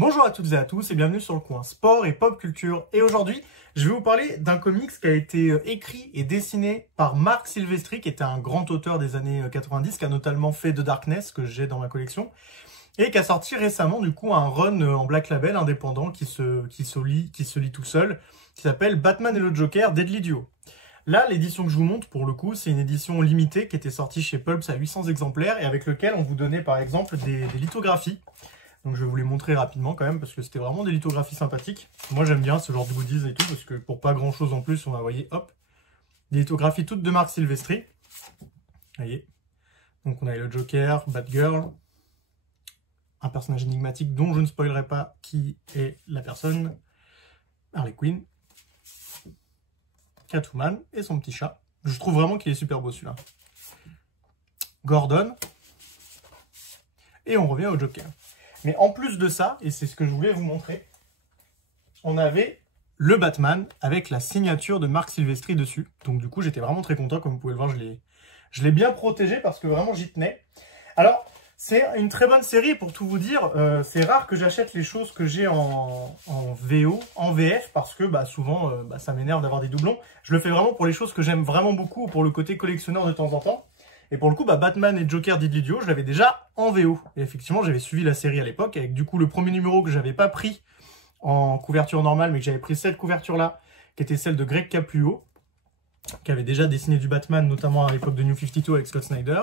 Bonjour à toutes et à tous et bienvenue sur le coin sport et pop culture. Et aujourd'hui, je vais vous parler d'un comics qui a été écrit et dessiné par Marc Silvestri, qui était un grand auteur des années 90, qui a notamment fait The Darkness, que j'ai dans ma collection, et qui a sorti récemment du coup un run en Black Label indépendant qui se lit tout seul, qui s'appelle Batman et le Joker Deadly Duo. Là, l'édition que je vous montre, pour le coup, c'est une édition limitée qui était sortie chez Pulps à 800 exemplaires et avec lequel on vous donnait par exemple des lithographies. Donc je vais vous les montrer rapidement quand même parce que c'était vraiment des lithographies sympathiques. Moi j'aime bien ce genre de goodies et tout parce que pour pas grand chose en plus, on va voyez, hop, des lithographies toutes de Marc Silvestri. Vous voyez. Donc on a le Joker, Batgirl, un personnage énigmatique dont je ne spoilerai pas qui est la personne, Harley Quinn, Catwoman et son petit chat. Je trouve vraiment qu'il est super beau celui-là. Gordon. Et on revient au Joker. Mais en plus de ça, et c'est ce que je voulais vous montrer, on avait le Batman avec la signature de Marc Silvestri dessus. Donc du coup, j'étais vraiment très content. Comme vous pouvez le voir, je l'ai bien protégé parce que vraiment, j'y tenais. Alors, c'est une très bonne série pour tout vous dire. C'est rare que j'achète les choses que j'ai en VO, en VF, parce que souvent, ça m'énerve d'avoir des doublons. Je le fais vraiment pour les choses que j'aime vraiment beaucoup, pour le côté collectionneur de temps en temps. Et pour le coup, Batman et Joker Deadly Duo, je l'avais déjà en VO. Et effectivement, j'avais suivi la série à l'époque, avec du coup le premier numéro que j'avais pas pris en couverture normale, mais que j'avais pris cette couverture-là, qui était celle de Greg Capullo, qui avait déjà dessiné du Batman, notamment à l'époque de New 52 avec Scott Snyder.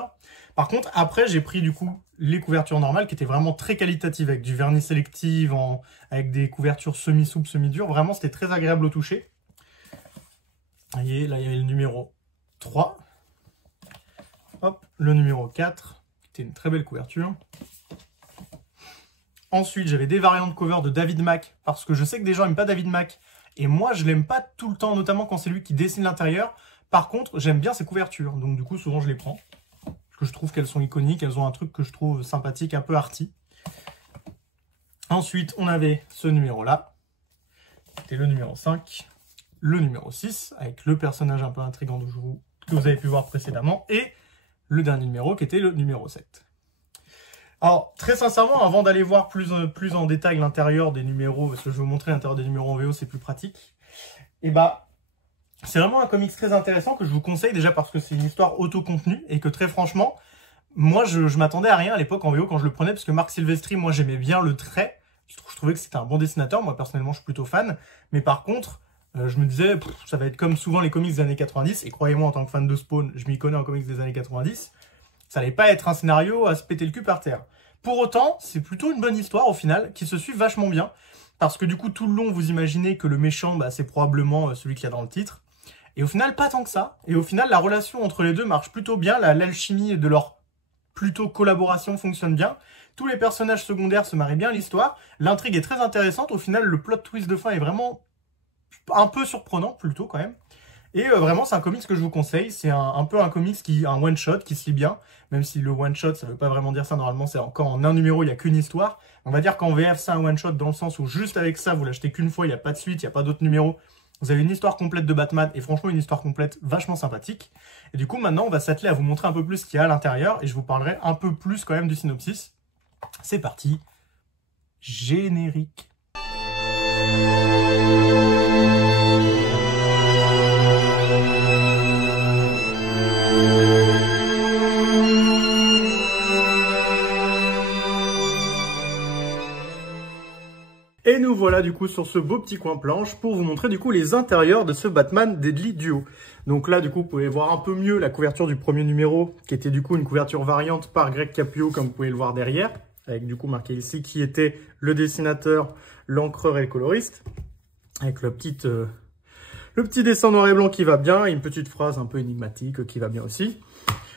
Par contre, après, j'ai pris du coup les couvertures normales, qui étaient vraiment très qualitatives, avec du vernis sélectif, avec des couvertures semi-souples, semi-dures. Vraiment, c'était très agréable au toucher. Vous voyez, là, il y avait le numéro 3. Hop, le numéro 4, qui était une très belle couverture. Ensuite, j'avais des variantes cover de David Mack, parce que je sais que des gens n'aiment pas David Mack, et moi, je l'aime pas tout le temps, notamment quand c'est lui qui dessine l'intérieur. Par contre, j'aime bien ses couvertures, donc du coup, souvent, je les prends. Parce que je trouve qu'elles sont iconiques, elles ont un truc que je trouve sympathique, un peu arty. Ensuite, on avait ce numéro-là, c'était le numéro 5, le numéro 6, avec le personnage un peu intriguant que vous avez pu voir précédemment, et le dernier numéro qui était le numéro 7. Alors, très sincèrement, avant d'aller voir plus en détail l'intérieur des numéros, parce que je vais vous montrer l'intérieur des numéros en VO, c'est plus pratique, et c'est vraiment un comics très intéressant que je vous conseille déjà parce que c'est une histoire auto-contenue et que très franchement, moi je m'attendais à rien à l'époque en VO quand je le prenais parce que Marc Silvestri, moi j'aimais bien le trait, je trouvais que c'était un bon dessinateur, moi personnellement je suis plutôt fan, mais par contre, je me disais, ça va être comme souvent les comics des années 90, et croyez-moi, en tant que fan de Spawn, je m'y connais en comics des années 90, ça allait pas être un scénario à se péter le cul par terre. Pour autant, c'est plutôt une bonne histoire au final, qui se suit vachement bien, parce que du coup, tout le long, vous imaginez que le méchant, c'est probablement celui qu'il y a dans le titre, et au final, pas tant que ça, et au final, la relation entre les deux marche plutôt bien, l'alchimie de leur plutôt collaboration fonctionne bien, tous les personnages secondaires se marient bien à l'histoire, l'intrigue est très intéressante, au final, le plot twist de fin est vraiment un peu surprenant plutôt quand même. Et vraiment c'est un comics que je vous conseille, c'est un peu un comics un one shot qui se lit bien, même si le one shot ça veut pas vraiment dire ça, normalement c'est encore en un numéro, il n'y a qu'une histoire. On va dire qu'en VF c'est un one shot dans le sens où juste avec ça vous l'achetez qu'une fois, il n'y a pas de suite, il n'y a pas d'autres numéros. Vous avez une histoire complète de Batman et franchement une histoire complète vachement sympathique. Et du coup maintenant on va s'atteler à vous montrer un peu plus ce qu'il y a à l'intérieur et je vous parlerai un peu plus quand même du synopsis. C'est parti, générique. Et nous voilà du coup sur ce beau petit coin planche pour vous montrer du coup les intérieurs de ce Batman Deadly Duo. Donc là du coup vous pouvez voir un peu mieux la couverture du premier numéro qui était du coup une couverture variante par Greg Capullo comme vous pouvez le voir derrière. Avec du coup marqué ici qui était le dessinateur, l'encreur et le coloriste. Avec le petit dessin noir et blanc qui va bien et une petite phrase un peu énigmatique qui va bien aussi.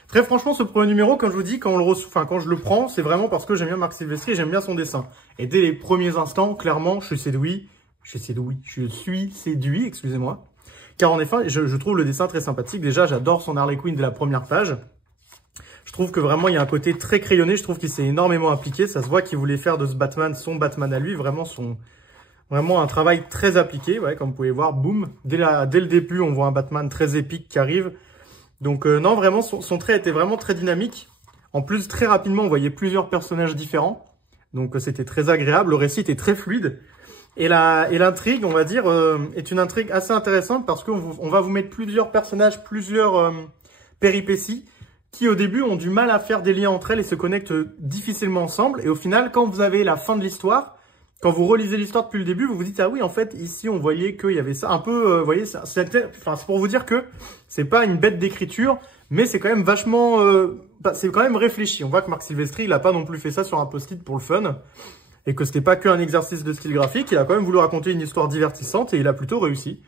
Très franchement, ce premier numéro, comme je vous dis, quand je le prends, c'est vraiment parce que j'aime bien Marc Silvestri et j'aime bien son dessin. Et dès les premiers instants, clairement, je suis séduit, excusez-moi. Car en effet, je trouve le dessin très sympathique. Déjà, j'adore son Harley Quinn de la première page. Je trouve que vraiment, il y a un côté très crayonné. Je trouve qu'il s'est énormément appliqué. Ça se voit qu'il voulait faire de ce Batman son Batman à lui. Vraiment un travail très appliqué. Ouais, comme vous pouvez voir, boum. Dès le début, on voit un Batman très épique qui arrive. Donc non, vraiment, son trait était vraiment très dynamique. En plus, très rapidement, on voyait plusieurs personnages différents. Donc c'était très agréable, le récit était très fluide. Et l'intrigue, on va dire, est une intrigue assez intéressante parce qu'on va vous mettre plusieurs personnages, plusieurs péripéties qui au début ont du mal à faire des liens entre elles et se connectent difficilement ensemble. Et au final, quand vous avez la fin de l'histoire, quand vous relisez l'histoire depuis le début, vous vous dites, ah oui, en fait, ici, on voyait qu'il y avait ça un peu, vous voyez, c'est pour vous dire que c'est pas une bête d'écriture, mais c'est quand même vachement, c'est quand même réfléchi. On voit que Marc Silvestri, il a pas non plus fait ça sur un post-it pour le fun, et que c'était pas qu'un exercice de style graphique, il a quand même voulu raconter une histoire divertissante, et il a plutôt réussi.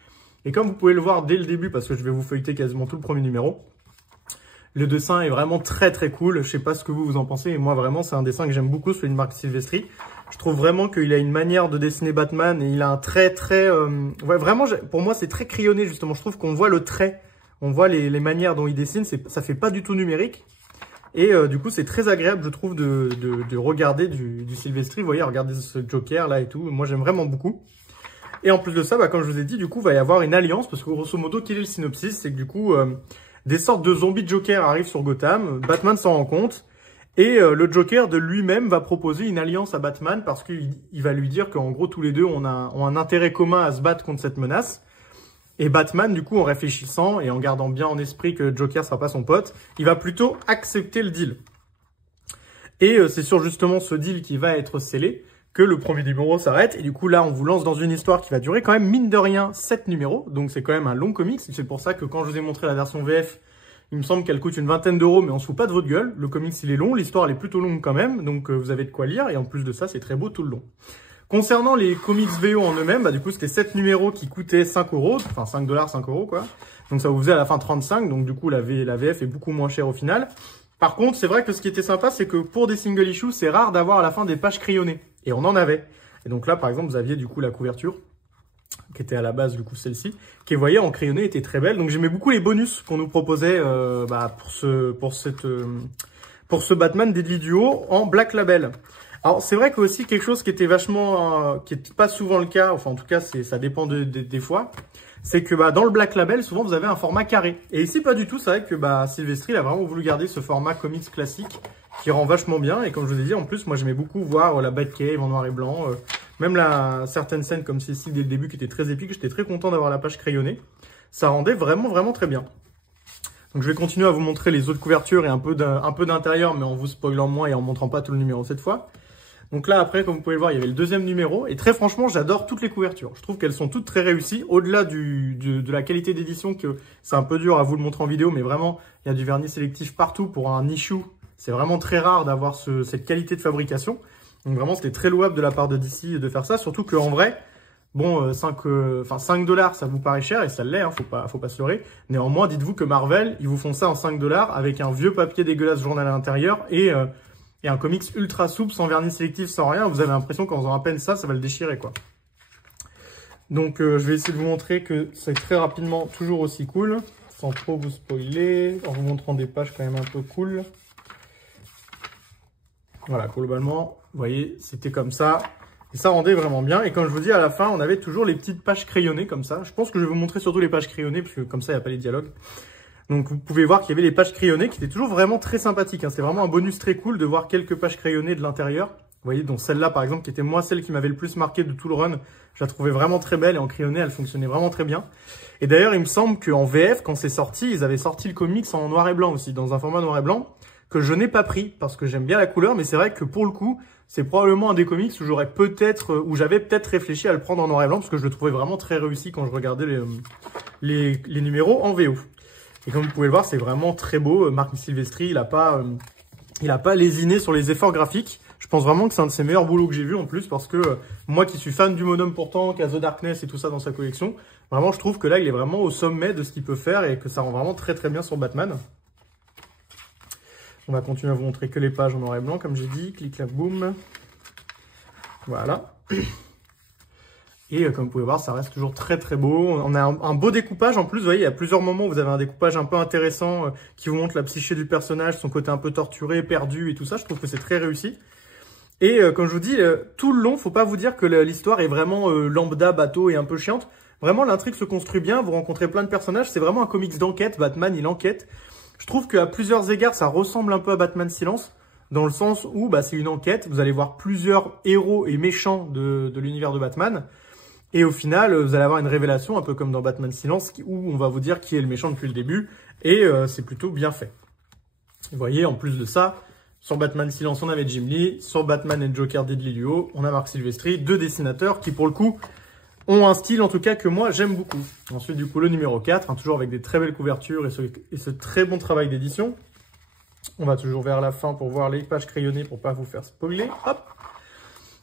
Et comme vous pouvez le voir dès le début, parce que je vais vous feuilleter quasiment tout le premier numéro, le dessin est vraiment très très cool. Je sais pas ce que vous en pensez, mais moi vraiment c'est un dessin que j'aime beaucoup, celui de Marc Silvestri. Je trouve vraiment qu'il a une manière de dessiner Batman et il a un trait très... ouais, vraiment, pour moi c'est très crayonné justement. Je trouve qu'on voit le trait, on voit les manières dont il dessine, ça fait pas du tout numérique. Et du coup c'est très agréable je trouve de regarder du Silvestri. Vous voyez, regardez ce Joker là et tout, moi j'aime vraiment beaucoup. Et en plus de ça, comme je vous ai dit, du coup il va y avoir une alliance parce que grosso modo, quel est le synopsis? C'est que du coup... des sortes de zombies de Joker arrivent sur Gotham, Batman s'en rend compte, et le Joker de lui-même va proposer une alliance à Batman parce qu'il va lui dire qu'en gros tous les deux ont un intérêt commun à se battre contre cette menace. Et Batman, du coup, en réfléchissant et en gardant bien en esprit que Joker sera pas son pote, il va plutôt accepter le deal. Et c'est sur justement ce deal qui va être scellé que le premier numéro s'arrête. Et du coup, là, on vous lance dans une histoire qui va durer quand même, mine de rien, 7 numéros. Donc, c'est quand même un long comics. C'est pour ça que quand je vous ai montré la version VF, il me semble qu'elle coûte une vingtaine d'euros, mais on se fout pas de votre gueule. Le comics, il est long. L'histoire, elle est plutôt longue quand même. Donc, vous avez de quoi lire. Et en plus de ça, c'est très beau tout le long. Concernant les comics VO en eux-mêmes, du coup, c'était 7 numéros qui coûtaient 5 euros. Enfin, 5 $, 5 euros, quoi. Donc, ça vous faisait à la fin 35. Donc, du coup, la VF est beaucoup moins chère au final. Par contre, c'est vrai que ce qui était sympa, c'est que pour des single issues, c'est rare d'avoir à la fin des pages crayonnées. Et on en avait. Et donc là, par exemple, vous aviez du coup la couverture, qui était à la base du coup celle-ci, qui, vous voyez, en crayonné, était très belle. Donc j'aimais beaucoup les bonus qu'on nous proposait pour ce Batman Deadly Duo en Black Label. Alors c'est vrai que aussi quelque chose qui était vachement, qui est pas souvent le cas, enfin en tout cas ça dépend des fois, c'est que dans le Black Label, souvent vous avez un format carré. Et ici pas du tout, c'est vrai que Silvestri il a vraiment voulu garder ce format comics classique qui rend vachement bien. Et comme je vous ai dit, en plus moi j'aimais beaucoup voir la Batcave en noir et blanc, même certaines scènes comme celle-ci dès le début qui étaient très épiques, j'étais très content d'avoir la page crayonnée. Ça rendait vraiment vraiment très bien. Donc je vais continuer à vous montrer les autres couvertures et un peu d'intérieur, mais en vous spoilant moins et en montrant pas tout le numéro cette fois. Donc là, après, comme vous pouvez le voir, il y avait le deuxième numéro. Et très franchement, j'adore toutes les couvertures. Je trouve qu'elles sont toutes très réussies. Au-delà de la qualité d'édition, que c'est un peu dur à vous le montrer en vidéo, mais vraiment, il y a du vernis sélectif partout pour un issue. C'est vraiment très rare d'avoir cette qualité de fabrication. Donc vraiment, c'était très louable de la part de DC de faire ça. Surtout qu'en vrai, bon, 5 $, ça vous paraît cher, et ça l'est, faut pas se leurrer. Néanmoins, dites-vous que Marvel, ils vous font ça en 5 $ avec un vieux papier dégueulasse journal à l'intérieur et un comics ultra souple, sans vernis sélectif, sans rien. Vous avez l'impression qu'en faisant à peine ça, ça va le déchirer, quoi. Donc, je vais essayer de vous montrer que c'est très rapidement toujours aussi cool, sans trop vous spoiler, en vous montrant des pages quand même un peu cool. Voilà, globalement, vous voyez, c'était comme ça. Et ça rendait vraiment bien. Et comme je vous dis, à la fin, on avait toujours les petites pages crayonnées comme ça. Je pense que je vais vous montrer surtout les pages crayonnées, parce que comme ça, il n'y a pas les dialogues. Donc vous pouvez voir qu'il y avait les pages crayonnées qui étaient toujours vraiment très sympathiques. C'est vraiment un bonus très cool de voir quelques pages crayonnées de l'intérieur. Vous voyez, donc celle-là par exemple, qui était moi celle qui m'avait le plus marqué de tout le run. Je la trouvais vraiment très belle et en crayonné, elle fonctionnait vraiment très bien. Et d'ailleurs, il me semble qu'en VF, quand c'est sorti, ils avaient sorti le comics en noir et blanc aussi, dans un format noir et blanc, que je n'ai pas pris parce que j'aime bien la couleur. Mais c'est vrai que pour le coup, c'est probablement un des comics où j'avais peut-être réfléchi à le prendre en noir et blanc parce que je le trouvais vraiment très réussi quand je regardais les numéros en VO. Et comme vous pouvez le voir, c'est vraiment très beau. Marc Silvestri, il a pas lésiné sur les efforts graphiques. Je pense vraiment que c'est un de ses meilleurs boulots que j'ai vu en plus parce que moi qui suis fan du bonhomme pourtant, qui a The Darkness et tout ça dans sa collection, vraiment je trouve que là il est vraiment au sommet de ce qu'il peut faire et que ça rend vraiment très très bien sur Batman. On va continuer à vous montrer que les pages en noir et blanc comme j'ai dit. Clic, clac, boum. Voilà. Et comme vous pouvez voir, ça reste toujours très très beau. On a un beau découpage en plus. Vous voyez, il y a plusieurs moments où vous avez un découpage un peu intéressant qui vous montre la psyché du personnage, son côté un peu torturé, perdu et tout ça. Je trouve que c'est très réussi. Et comme je vous dis, tout le long, faut pas vous dire que l'histoire est vraiment lambda, bateau et un peu chiante. Vraiment, l'intrigue se construit bien. Vous rencontrez plein de personnages. C'est vraiment un comics d'enquête. Batman, il enquête. Je trouve qu'à plusieurs égards, ça ressemble un peu à Batman Silence. dans le sens où bah, c'est une enquête, vous allez voir plusieurs héros et méchants de l'univers de Batman, et au final, vous allez avoir une révélation, un peu comme dans Batman Silence, où on va vous dire qui est le méchant depuis le début, et c'est plutôt bien fait. Vous voyez, en plus de ça, sur Batman Silence, on avait Jim Lee, sur Batman et Joker Deadly Duo, on a Marc Silvestri, 2 dessinateurs qui, pour le coup, ont un style, en tout cas, que moi, j'aime beaucoup. Ensuite, du coup, le numéro 4, hein, toujours avec des très belles couvertures et ce très bon travail d'édition. On va toujours vers la fin pour voir les pages crayonnées pour pas vous faire spoiler. Hop.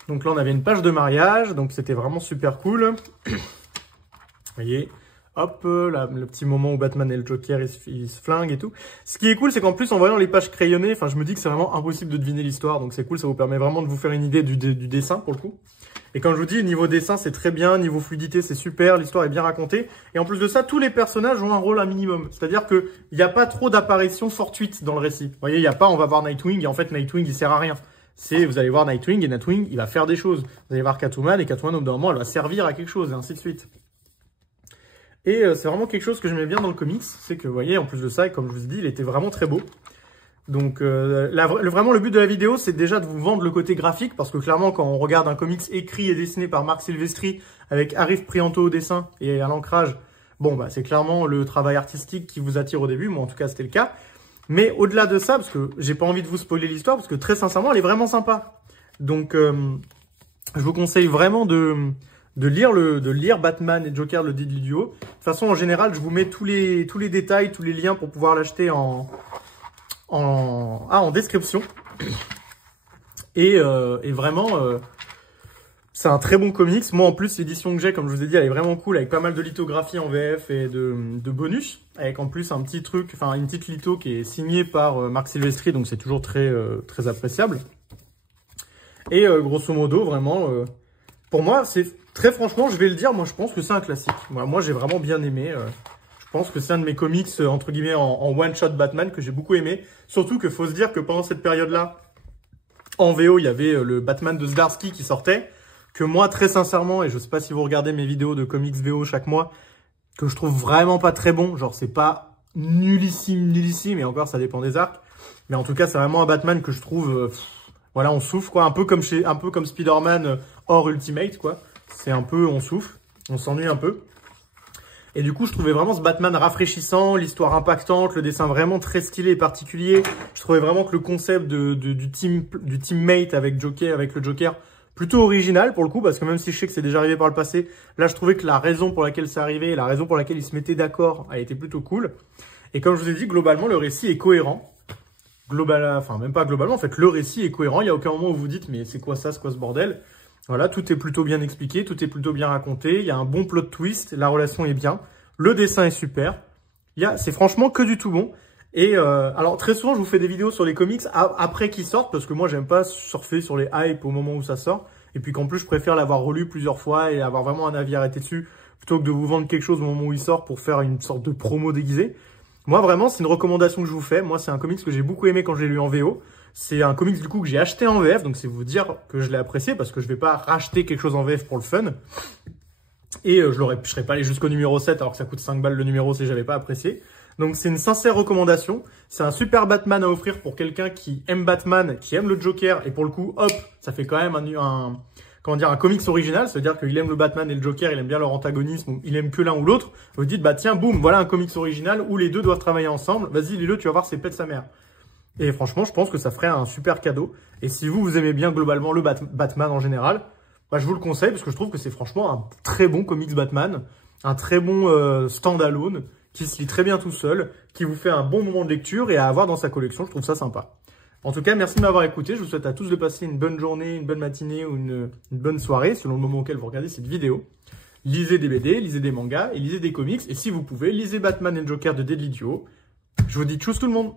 Donc là, on avait une page de mariage, donc c'était vraiment super cool. Vous voyez, hop, là, le petit moment où Batman et le Joker, ils se flinguent et tout. Ce qui est cool, c'est qu'en plus, en voyant les pages crayonnées, enfin, je me dis que c'est vraiment impossible de deviner l'histoire. Donc c'est cool, ça vous permet vraiment de vous faire une idée du dessin, pour le coup. Et quand je vous dis, niveau dessin, c'est très bien, niveau fluidité, c'est super, l'histoire est bien racontée. Et en plus de ça, tous les personnages ont un rôle un minimum. C'est-à-dire qu'il n'y a pas trop d'apparitions fortuites dans le récit. Vous voyez, il n'y a pas, on va voir Nightwing, et en fait, Nightwing, il sert à rien. C'est, vous allez voir Nightwing, et Nightwing, il va faire des choses. Vous allez voir Catwoman, et Catwoman, au bout d'un moment, elle va servir à quelque chose, et ainsi de suite. Et c'est vraiment quelque chose que j'aimais bien dans le comics. C'est que, vous voyez, en plus de ça, et comme je vous ai dit, il était vraiment très beau. Donc vraiment le but de la vidéo, c'est déjà de vous vendre le côté graphique, parce que clairement quand on regarde un comics écrit et dessiné par Marc Silvestri avec Arif Prianto au dessin et à l'ancrage, bon bah c'est clairement le travail artistique qui vous attire au début, moi en tout cas c'était le cas. Mais au-delà de ça, parce que j'ai pas envie de vous spoiler l'histoire, parce que très sincèrement elle est vraiment sympa. Donc je vous conseille vraiment de lire Batman et Joker le Deadly Duo. De toute façon en général je vous mets tous les détails, tous les liens pour pouvoir l'acheter en description. Et vraiment, c'est un très bon comics. Moi, en plus, l'édition que j'ai, comme je vous ai dit, elle est vraiment cool, avec pas mal de lithographies en VF et de bonus. Avec en plus un petit truc, enfin une petite litho qui est signée par Marc Silvestri, donc c'est toujours très appréciable. Et grosso modo, vraiment, pour moi, c'est très franchement, je vais le dire, moi je pense que c'est un classique. Moi j'ai vraiment bien aimé. Je pense que c'est un de mes comics, entre guillemets, en one-shot Batman que j'ai beaucoup aimé. Surtout qu'il faut se dire que pendant cette période-là, en VO, il y avait le Batman de Zdarsky qui sortait. Que moi, très sincèrement, et je sais pas si vous regardez mes vidéos de comics VO chaque mois, que je trouve vraiment pas très bon. Genre, c'est pas nullissime, et encore, ça dépend des arcs. Mais en tout cas, c'est vraiment un Batman que je trouve... voilà, on souffle, quoi. Un peu comme Spider-Man hors Ultimate, quoi. C'est un peu, on souffle, on s'ennuie un peu. Et du coup, je trouvais vraiment ce Batman rafraîchissant, l'histoire impactante, le dessin vraiment très stylé et particulier. Je trouvais vraiment que le concept du teammate avec le Joker, plutôt original pour le coup, parce que même si je sais que c'est déjà arrivé par le passé, là, je trouvais que la raison pour laquelle c'est arrivé, la raison pour laquelle ils se mettaient d'accord, a été plutôt cool. Et comme je vous ai dit, globalement, le récit est cohérent. Enfin, même pas globalement, en fait, le récit est cohérent. Il n'y a aucun moment où vous dites, mais c'est quoi ça, c'est quoi ce bordel? Voilà, tout est plutôt bien expliqué, tout est plutôt bien raconté. Il y a un bon plot twist, la relation est bien, le dessin est super. C'est franchement que du tout bon. Et alors très souvent, je vous fais des vidéos sur les comics après qu'ils sortent, parce que moi, j'aime pas surfer sur les hypes au moment où ça sort. Et puis qu'en plus, je préfère l'avoir relu plusieurs fois et avoir vraiment un avis arrêté dessus, plutôt que de vous vendre quelque chose au moment où il sort pour faire une sorte de promo déguisée. Moi, vraiment, c'est une recommandation que je vous fais. Moi, c'est un comics que j'ai beaucoup aimé quand je l'ai lu en VO. C'est un comics du coup que j'ai acheté en VF, donc c'est vous dire que je l'ai apprécié parce que je vais pas racheter quelque chose en VF pour le fun. Et je serais pas allé jusqu'au numéro 7 alors que ça coûte 5 balles le numéro si j'avais pas apprécié. Donc c'est une sincère recommandation. C'est un super Batman à offrir pour quelqu'un qui aime Batman, qui aime le Joker. Et pour le coup, hop, ça fait quand même un comics original. C'est-à-dire qu'il aime le Batman et le Joker, il aime bien leur antagonisme, il aime que l'un ou l'autre. Vous dites, bah tiens, boum, voilà un comics original où les deux doivent travailler ensemble. Vas-y, lis-le, tu vas voir, c'est pète sa mère. Et franchement, je pense que ça ferait un super cadeau. Et si vous aimez bien globalement le Batman en général, bah, je vous le conseille parce que je trouve que c'est franchement un très bon comics Batman. Un très bon stand-alone qui se lit très bien tout seul, qui vous fait un bon moment de lecture et à avoir dans sa collection. Je trouve ça sympa. En tout cas, merci de m'avoir écouté. Je vous souhaite à tous de passer une bonne journée, une bonne matinée ou une bonne soirée selon le moment auquel vous regardez cette vidéo. Lisez des BD, lisez des mangas et lisez des comics. Et si vous pouvez, lisez Batman et Joker de Deadly Duo. Je vous dis tchuss tout le monde!